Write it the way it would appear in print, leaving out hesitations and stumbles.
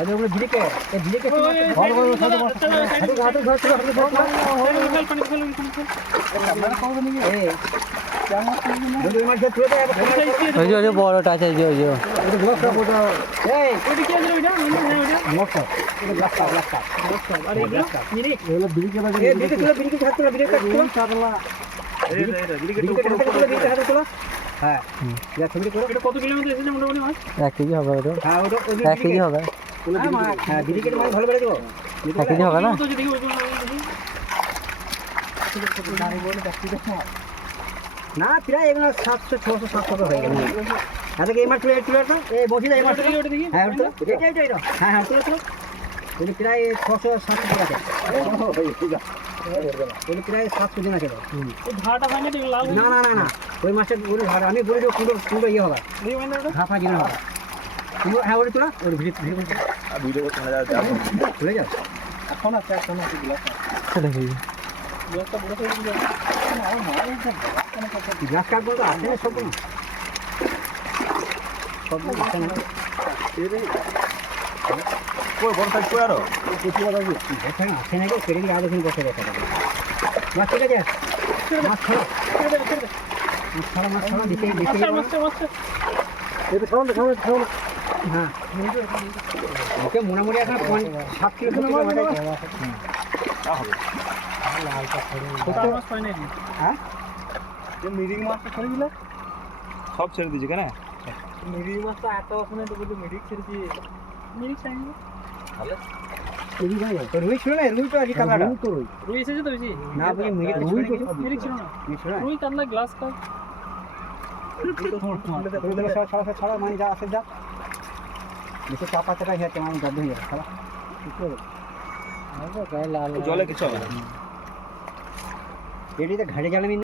আরে ওগুলো ভিড়কে এই ভিড়কে ভালো করে সাথে হাতে ধর এই দুই মাস ধরে তুলে ওই যে বড়টা আছে যে এটা গ্লাসটা বড় এই ওটা কি আছে ওইটা গ্লাসটা এটা গ্লাসটা আরে গ্লাসটা মিনি এগুলো ভিড়কে বাজে এই ভিড়কে তুলে ভিড়কে হাতে তুলে ভিড়কে তুলে চাপলা এই ভিড়কে তুলে ভিড়কে হাতে তুলে হ্যাঁ যা ছবি করো এটা কত কিলোমিটার এসেছে মোটামুটি মাছ 1 কেজি হবে ওটা হ্যাঁ ওটা 1 কেজি হবে হ্যাঁ ভিড়কে মানে ভালো করে দেবো 1 কেজি হবে না না প্রায় এগুলো 700 600 700 হয়ে গেল আচ্ছা এই মাছ তুলে তো এই বসি দা এই মাছ হ্যাঁ ওটা এটা হ্যাঁ হ্যাঁ তুলে এটা প্রায় 600 700 টাকা এটা প্রায় 700 দিন আছে ধাটা ভাঙে তো লাল না না না না ওই মাছের ওই ভাড়া আমি বলে দেবো পুরো ইয়ে হবে ধাপা জিনিস হবে হ্যাঁ ওটা তোলা ওর ভিডিও চলে যাও এখন আছে দেখি গ্লাস কাটবো তো আসে না সব না সব আসে না কই বড় সাইজ কই আরো এখানে আসে না কেটে দিয়ে আরো দিন বসে দেখা যাবে মাছ ঠিক আছে মাছ ছাড়া মাছ ছাড়া দিতে এটা খাওয়ানো হ্যাঁ ওকে মোটামুটি এখন 7 কিলো হ্যাঁ মিরিং মাছটা ছেড়ে দিলে সব ছেড়ে দিয়েছে কেন মিরিক মাছটা এত ওখানে তো বলি মিরিক ছেড়েছি মিরিক ছাড়িনি রুই ছিল না রুই তো আজকে কালার রুই এসেছে তো বেশি না বুঝি মিরিক ছিল না রুই কাতলা গ্লাস কাপ ছাড়া মানে যা আসে যা বেশি চাপা চাপা হয়ে কেমন গাদ হয়ে যাবে ছাড়া লাল জলে কিছু হবে না এটিতে ঘাড়ে জ্বালামি